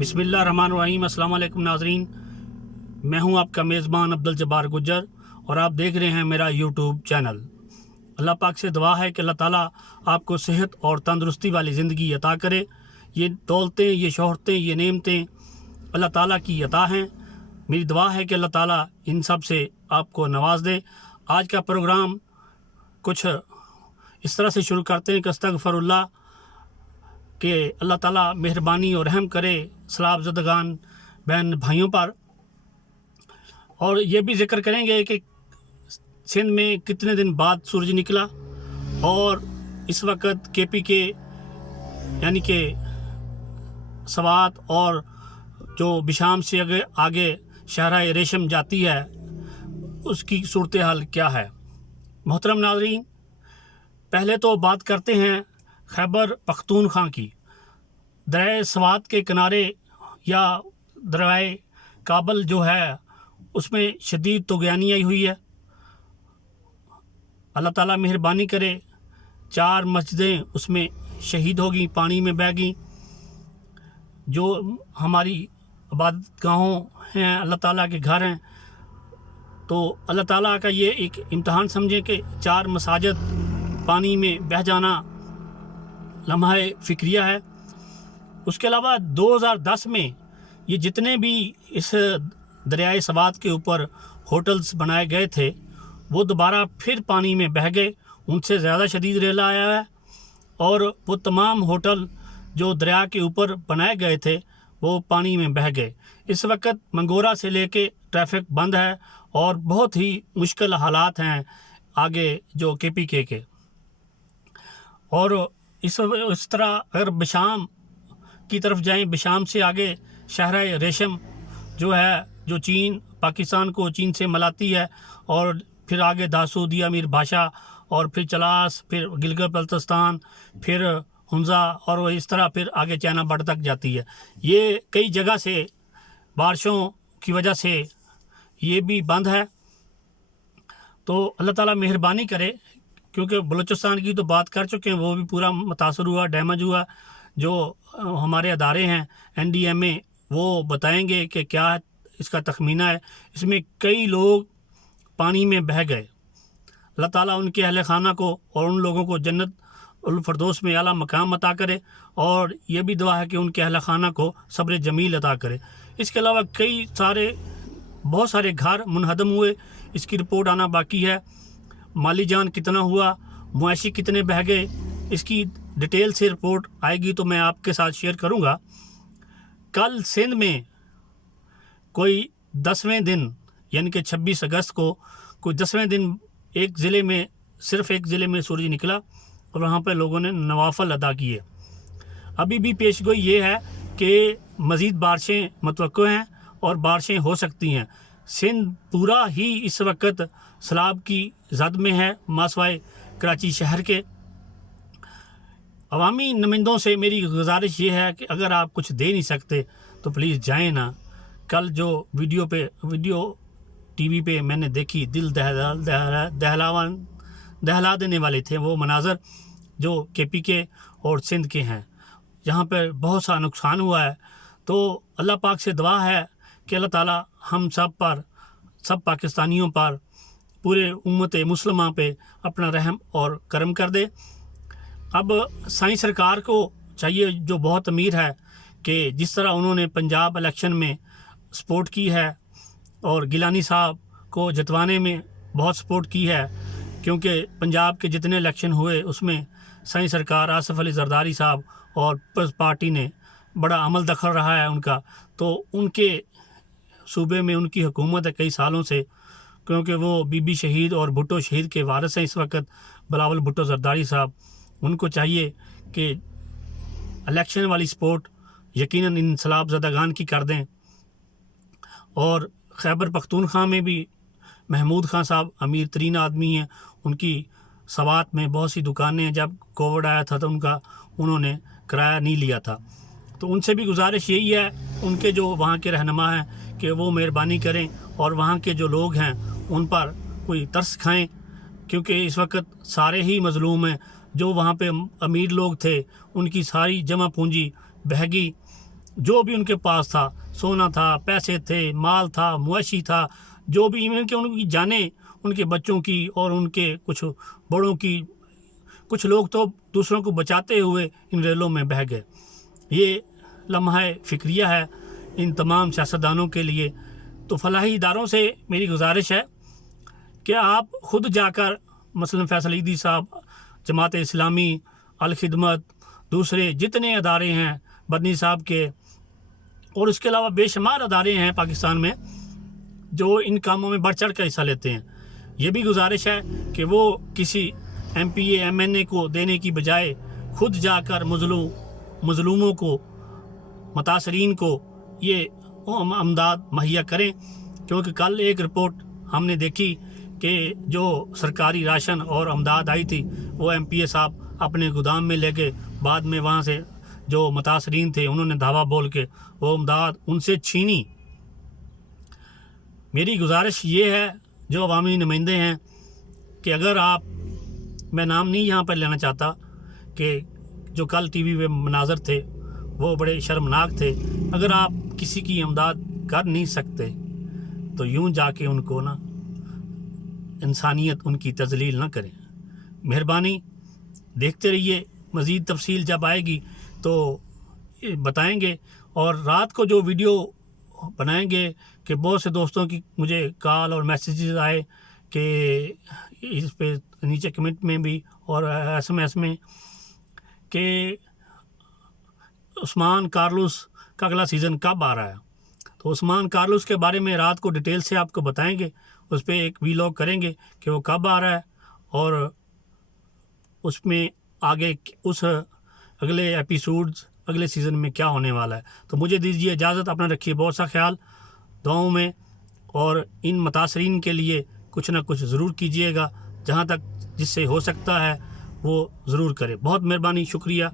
बिस्मिल्लाहिर्रहमानिर्रहीम। अस्सलाम वालेकुम नाज़रीन, मैं हूं आपका मेज़बान अब्दुल जब्बार गुज्जर और आप देख रहे हैं मेरा यूट्यूब चैनल। अल्लाह पाक से दुआ है कि अल्लाह ताला आपको सेहत और तंदुरुस्ती वाली ज़िंदगी अता करे। ये दौलतें, ये शोहरतें, ये नेमतें अल्लाह ताला की अता हैं। मेरी दुआ है कि अल्लाह ताला इन सब से आपको नवाज दे। आज का प्रोग्राम कुछ इस तरह से शुरू करते हैं कि अस्तगफिरुल्लाह कि अल्लाह ताला मेहरबानी और रहम करे सलाब ज़दगान बहन भाइयों पर। और ये भी ज़िक्र करेंगे कि सिंध में कितने दिन बाद सूरज निकला और इस वक्त KPK यानी कि सवात और जो बिशाम से आगे शहरा रेशम जाती है उसकी सूरत हाल क्या है। मोहतरम नाज़रीन, पहले तो बात करते हैं खैबर पख्तूनख्वा की। दरिया सवात के किनारे या दरिया काबल जो है उसमें शदीद तुग़यानी आई हुई है। अल्लाह ताला मेहरबानी करे, 4 मस्जिदें उसमें शहीद हो गई, पानी में बह गई। जो हमारी इबादत गाहों हैं, अल्लाह ताला के घर हैं, तो अल्लाह ताला का ये एक इम्तहान समझें कि 4 मसाजिद पानी में बह जाना लम्हा फ़िक्रिया है। उसके अलावा 2010 में ये जितने भी इस दरियाए सवात के ऊपर होटल्स बनाए गए थे वो दोबारा फिर पानी में बह गए, उनसे ज़्यादा शदीद रेला आया है। और वो तमाम होटल जो दरिया के ऊपर बनाए गए थे वो पानी में बह गए। इस वक्त मंगोरा से लेके ट्रैफिक बंद है और बहुत ही मुश्किल हालात हैं आगे जो KPK के। और इस तरह अगर बिशाम की तरफ जाएं, बिशाम से आगे शहरा रेशम जो है, जो चीन पाकिस्तान को चीन से मिलाती है, और फिर आगे दासूदिया मीर भाषा और फिर चलास, फिर गिलगित बल्तिस्तान, फिर हुंजा, और वो इस तरह फिर आगे चाइना बॉर्डर तक जाती है। ये कई जगह से बारिशों की वजह से ये भी बंद है। तो अल्लाह ताला मेहरबानी करे, क्योंकि बलूचिस्तान की तो बात कर चुके हैं, वो भी पूरा मुतासर हुआ, डैमेज हुआ। जो हमारे अदारे हैं NDMA वो बताएंगे कि क्या इसका तखमीना है। इसमें कई लोग पानी में बह गए। अल्लाह ताला उनके अहले खाना को और उन लोगों को जन्नत उल फरदौस में आला मकाम अता करे, और ये भी दुआ है कि उनके अहले खाना को सब्र जमील अता करे। इसके अलावा बहुत सारे घर मुनहदम हुए, इसकी रिपोर्ट आना बाकी है। माली जान कितना हुआ, मुआशी कितने बह गए, इसकी डिटेल से रिपोर्ट आएगी तो मैं आपके साथ शेयर करूंगा। कल सिंध में कोई 10वें दिन यानी कि 26 अगस्त को कोई 10वें दिन सिर्फ एक ज़िले में सूरज निकला और वहाँ पर लोगों ने नवाफल अदा किए। अभी भी पेशगोई ये है कि मज़ीद बारिशें मुतवक्को हैं और बारिशें हो सकती हैं। सिंध पूरा ही इस वक्त सैलाब की जद में है, मासवाए कराची शहर के। अवामी नुमाइंदों से मेरी गुजारिश ये है कि अगर आप कुछ दे नहीं सकते तो प्लीज़ जाएं ना। कल जो वीडियो TV पे मैंने देखी, दिल दहला देने वाले थे वो मनाजर जो KPK और सिंध के हैं, जहाँ पर बहुत सा नुकसान हुआ है। तो अल्लाह पाक से दुआ है कि अल्लाह ताला हम सब पर, सब पाकिस्तानियों पर, पूरे उम्मत मुस्लिमा पे अपना रहम और करम कर दे। अब साईं सरकार को चाहिए, जो बहुत अमीर है, कि जिस तरह उन्होंने पंजाब इलेक्शन में सपोर्ट की है और गिलानी साहब को जितवाने में बहुत सपोर्ट की है, क्योंकि पंजाब के जितने इलेक्शन हुए उसमें साईं सरकार, आसिफ अली जरदारी साहब और पीपल्स पार्टी ने बड़ा अमल दखल रहा है उनका। तो उनके सूबे में उनकी हुकूमत है कई सालों से, क्योंकि वो बीबी शहीद और भुट्टो शहीद के वारिस हैं इस वक्त, बिलावल भुट्टो जरदारी साहब। उनको चाहिए कि इलेक्शन वाली सपोर्ट यकीनन इन सलाब ज़दगान की कर दें। और खैबर पख्तूनख्वा में भी महमूद खान साहब अमीर तरीन आदमी हैं, उनकी सवात में बहुत सी दुकानें हैं। जब कोविड आया था तो उन्होंने किराया नहीं लिया था। तो उनसे भी गुजारिश यही है, उनके जो वहाँ के रहनुमा हैं, कि वो मेहरबानी करें और वहाँ के जो लोग हैं उन पर कोई तरस खाएं, क्योंकि इस वक्त सारे ही मज़लूम हैं। जो वहाँ पे अमीर लोग थे उनकी सारी जमा पूंजी बह गई, جو بھی ان کے پاس تھا، سونا تھا، پیسے تھے، مال تھا، مویشی تھا، جو بھی ایون کہ ان کی جانیں، ان کے بچوں کی اور ان کے کچھ بڑوں کی، کچھ لوگ تو دوسروں کو بچاتے ہوئے ان ریلوں میں بہہ گئے۔ یہ لمحہ فکریہ ہے ان تمام سیاستدانوں کے لیے۔ تو فلاحی اداروں سے میری گزارش ہے کہ آپ خود جا کر، مثلا فیصل عیدی صاحب، جماعت اسلامی، الخدمت، دوسرے جتنے ادارے ہیں بدنی صاحب کے، اور اس کے علاوہ بے شمار ادارے ہیں پاکستان میں جو ان کاموں میں بڑھ چڑھ کر حصہ لیتے ہیں، یہ بھی گزارش ہے کہ وہ کسی ایم پی اے، ایم این اے کو دینے کی بجائے خود جا کر مظلوموں کو، متاثرین کو یہ امداد مہیا کریں، کیونکہ کل ایک رپورٹ ہم نے دیکھی کہ جو سرکاری راشن اور امداد آئی تھی وہ ایم پی اے صاحب اپنے گودام میں لے کے بعد میں وہاں سے جو متاثرین تھے انہوں نے دھاوا بول کے وہ امداد ان سے چھینی۔ میری گزارش یہ ہے جو عوامی نمائندے ہیں کہ اگر آپ، میں نام نہیں یہاں پر لینا چاہتا، کہ جو کل ٹی وی پہ مناظر تھے وہ بڑے شرمناک تھے، اگر آپ کسی کی امداد کر نہیں سکتے تو یوں جا کے ان کو نا، انسانیت ان کی تذلیل نہ کریں۔ مہربانی دیکھتے رہیے، مزید تفصیل جب آئے گی تو بتائیں گے، اور رات کو جو ویڈیو بنائیں گے کہ بہت سے دوستوں کی مجھے کال اور میسیجز آئے کہ اس پہ نیچے کمنٹ میں بھی اور ایس ایم ایس میں کہ عثمان کارلوس کا اگلا سیزن کب آ رہا ہے۔ تو عثمان کارلوس کے بارے میں رات کو ڈیٹیل سے آپ کو بتائیں گے، اس پہ ایک ویلاگ کریں گے کہ وہ کب آ رہا ہے، اور اس میں آگے اس اگلے ایپیسوڈز اگلے سیزن میں کیا ہونے والا ہے۔ تو مجھے دیجیے اجازت، اپنا رکھیے بہت سا خیال، دعاؤں میں، اور ان متاثرین کے لیے کچھ نہ کچھ ضرور کیجیے گا، جہاں تک جس سے ہو سکتا ہے وہ ضرور کرے۔ بہت مہربانی، شکریہ۔